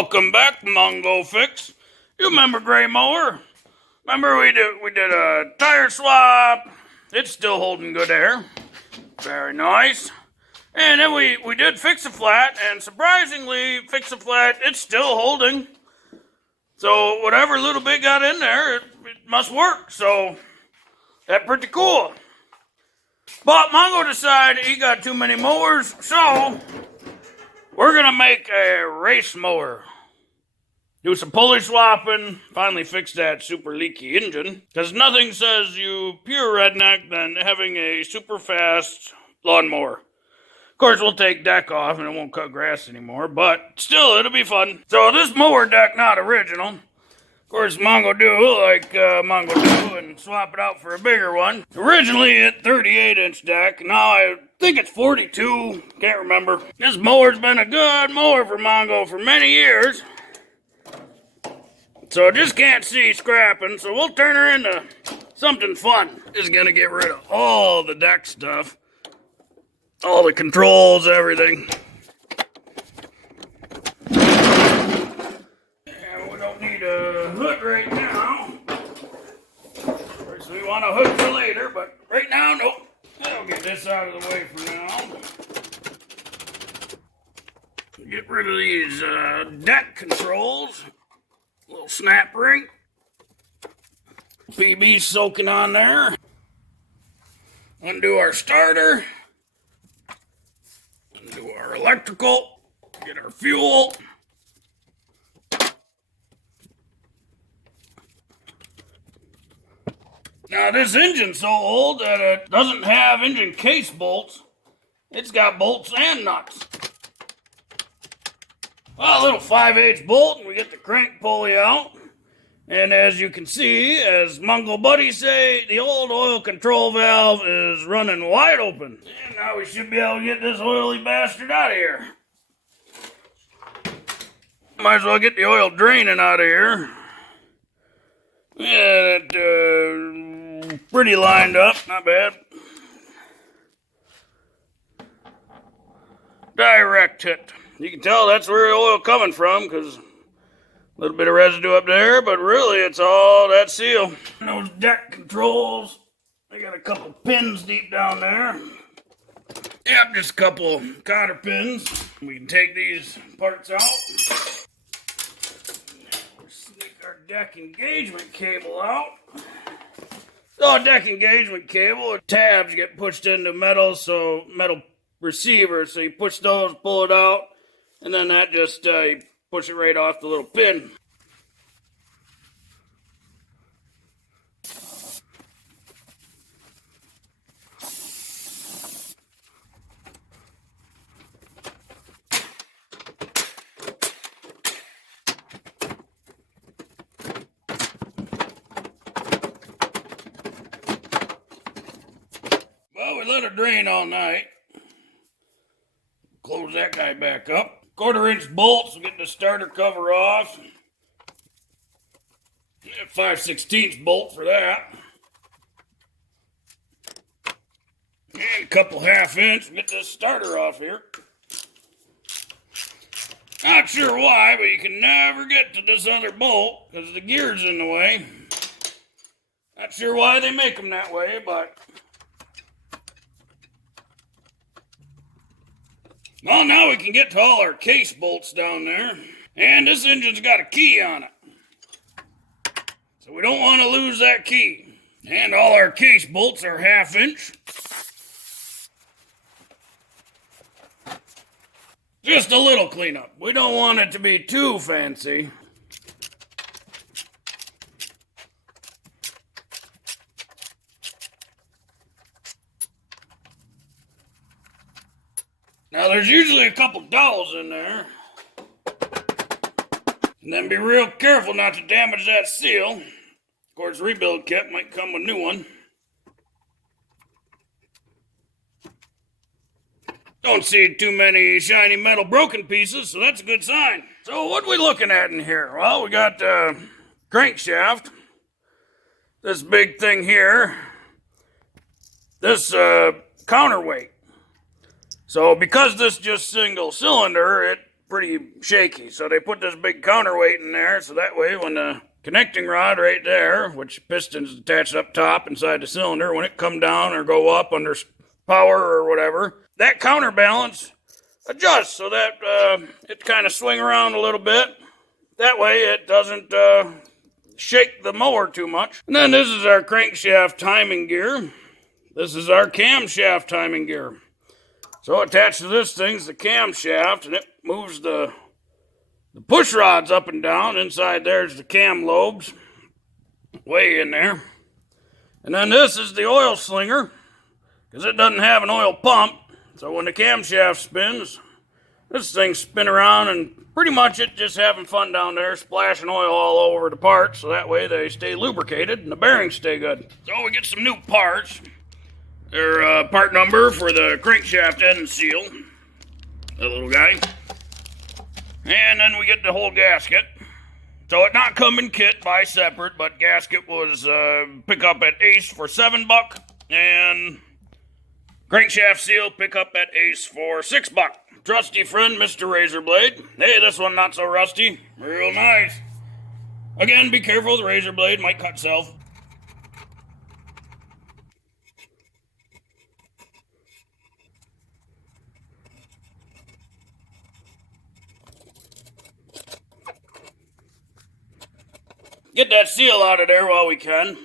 Welcome back, Mongo Fix. You remember Gray Mower? Remember we did a tire swap. It's still holding good air. Very nice. And then we did fix a flat, and surprisingly, fix a flat, it's still holding. So whatever little bit got in there, it must work. So that's pretty cool. But Mongo decided he got too many mowers, so we're gonna make a race mower. Do some pulley swapping, finally fix that super leaky engine. Because nothing says you pure redneck than having a super fast lawnmower. Of course, we'll take deck off and it won't cut grass anymore, but still, it'll be fun. So this mower deck, not original. Of course, Mongo do like Mongo do and swap it out for a bigger one. Originally, a 38-inch deck. Now I think it's 42. Can't remember. This mower's been a good mower for Mongo for many years. So I just can't see scrapping, so we'll turn her into something fun. Just gonna get rid of all the deck stuff. All the controls, everything. And we don't need a hood right now. So we want a hood for later, but right now, nope. I'll get this out of the way for now. Get rid of these deck controls. Little snap ring. PB soaking on there. Undo our starter. Undo our electrical. Get our fuel. Now this engine's so old that it doesn't have engine case bolts. It's got bolts and nuts. Well, a little 5/8 bolt, and we get the crank pulley out. And as you can see, as Mongo buddies say, the old oil control valve is running wide open. And now we should be able to get this oily bastard out of here. Might as well get the oil draining out of here. Yeah, that, pretty lined up, not bad. Direct hit. You can tell that's where the oil coming from, because a little bit of residue up there, but really it's all that seal. And those deck controls, they got a couple pins deep down there. Yep, just a couple cotter pins. We can take these parts out. Sneak our deck engagement cable out. So deck engagement cable, tabs get pushed into metal, so metal receivers. So you push those, pull it out. And then that just, you push it right off the little pin. Well, we let it drain all night. Close that guy back up. 1/4-inch bolts, we'll get the starter cover off. 5/16 bolt for that. And a couple 1/2 inch, we'll get this starter off here. Not sure why, but you can never get to this other bolt because the gear's in the way. Not sure why they make them that way, but well, now we can get to all our case bolts down there. And this engine's got a key on it. So we don't want to lose that key. And all our case bolts are 1/2 inch. Just a little cleanup. We don't want it to be too fancy. Now there's usually a couple dowels in there. And then be real careful not to damage that seal. Of course, rebuild kit might come with a new one. Don't see too many shiny metal broken pieces, so that's a good sign. So what are we looking at in here? Well, we got the crankshaft. This big thing here. This counterweight. So because this is just single cylinder, it pretty shaky. So they put this big counterweight in there, so that way when the connecting rod right there, which piston's attached up top inside the cylinder, when it come down or go up under power or whatever, that counterbalance adjusts so that it kind of swing around a little bit. That way it doesn't shake the mower too much. And then this is our crankshaft timing gear. This is our camshaft timing gear. So attached to this thing's the camshaft, and it moves the push rods up and down. Inside there's the cam lobes, way in there. And then this is the oil slinger, because it doesn't have an oil pump. So when the camshaft spins, this thing spin around, and pretty much it just having fun down there, splashing oil all over the parts, so that way they stay lubricated and the bearings stay good. So we get some new parts. Their part number for the crankshaft end seal, that little guy. And then we get the whole gasket. So it not come in kit, buy separate, but gasket was pick up at Ace for $7, and crankshaft seal pick up at Ace for $6. Trusty friend, Mr. Razor Blade. Hey, this one not so rusty. Real nice. Again, be careful, the razor blade might cut self. Get that seal out of there while we can,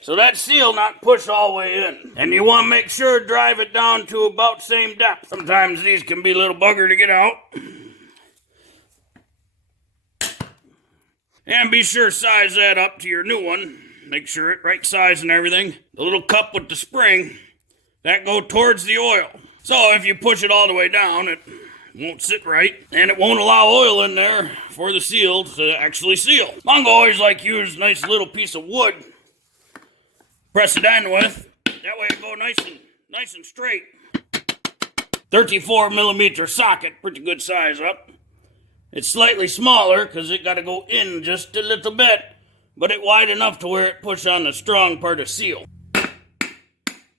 so that seal not push all the way in. And you want to make sure to drive it down to about same depth. Sometimes these can be a little bugger to get out. And be sure to size that up to your new one. Make sure it right size and everything. The little cup with the spring, that go towards the oil. So if you push it all the way down, it won't sit right, and it won't allow oil in there for the seal to actually seal. Mongo always like use a nice little piece of wood, press it in with, that way it go nice and straight. 34 millimeter socket, pretty good size up. It's slightly smaller because it got to go in just a little bit, but it wide enough to where it push on the strong part of seal.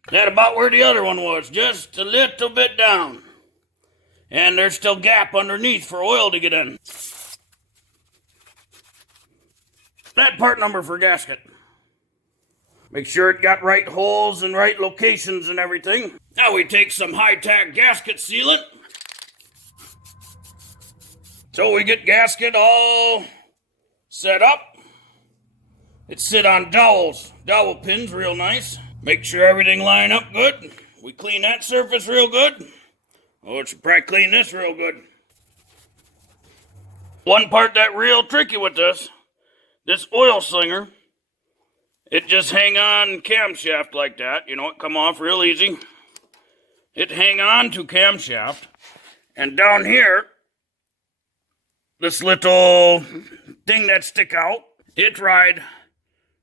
That about where the other one was, just a little bit down. And there's still gap underneath for oil to get in. That part number for gasket. Make sure it got right holes and right locations and everything. Now we take some high-tack gasket sealant. So we get gasket all set up. It sit on dowel pins real nice. Make sure everything line up good. We clean that surface real good. Oh, it should probably clean this real good. One part that real tricky with this oil slinger, it just hang on camshaft like that. You know, it come off real easy. It hang on to camshaft. And down here, this little thing that stick out, it ride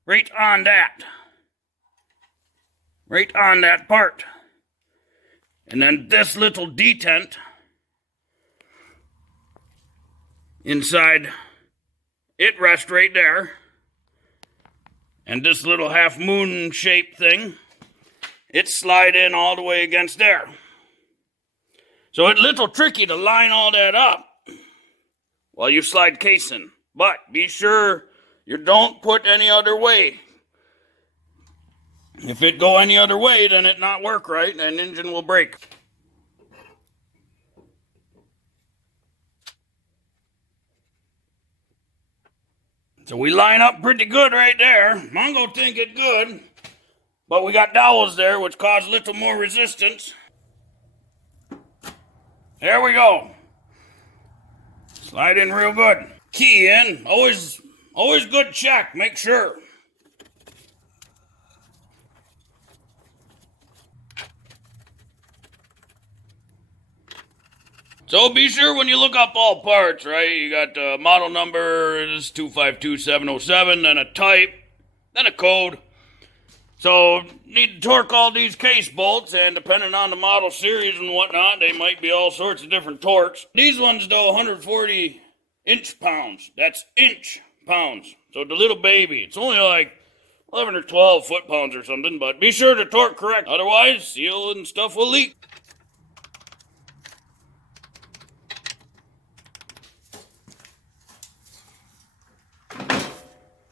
right on that. Right on that part. And then this little detent inside, it rests right there. And this little half moon shaped thing, it slide in all the way against there. So it's a little tricky to line all that up while you slide casing. But be sure you don't put any other way. If it go any other way, then it not work right, and engine will break. So we line up pretty good right there. Mongo think it good, but we got dowels there, which cause a little more resistance. There we go. Slide in real good. Key in. Always good check. Make sure. So be sure when you look up all parts, right? You got the model number is 252707, then a type, then a code. So need to torque all these case bolts, and depending on the model series and whatnot, they might be all sorts of different torques. These ones though, 140 inch pounds. That's inch pounds. So the little baby, it's only like 11 or 12 foot pounds or something, but be sure to torque correct. Otherwise, seal and stuff will leak.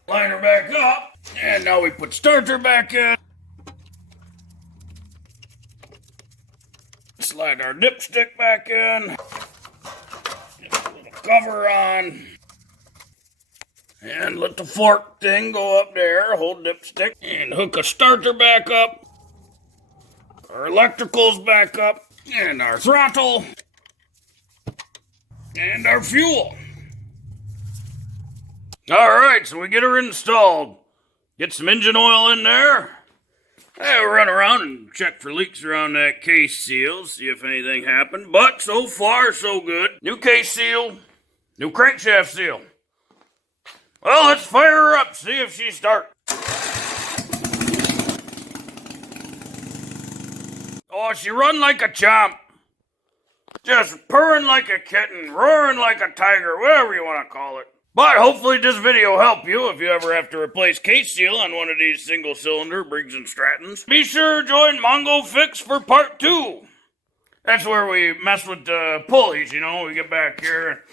Line her back up. And now we put starter back in. Slide our dipstick back in. Get a little cover on. And let the fork thing go up there. Hold dipstick. And hook a starter back up. Our electricals back up. And our throttle. And our fuel. Alright, so we get her installed. Get some engine oil in there. We'll run around and check for leaks around that case seal, see if anything happened. But so far, so good. New case seal, new crankshaft seal. Well, let's fire her up, see if she starts. Oh, she run like a chomp. Just purring like a kitten, roaring like a tiger, whatever you want to call it. But hopefully this video will help you if you ever have to replace case seal on one of these single-cylinder Briggs and Strattons. Be sure to join Mongo Fix for part 2. That's where we mess with the pulleys, you know. We get back here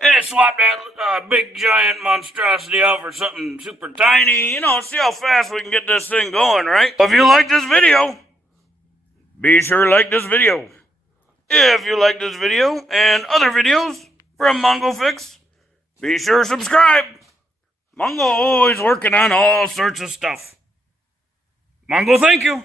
and swap that big giant monstrosity out for something super tiny. You know, see how fast we can get this thing going, right? If you like this video, be sure to like this video. If you like this video and other videos from Mongo Fix, be sure to subscribe. Mongo always working on all sorts of stuff. Mongo, thank you.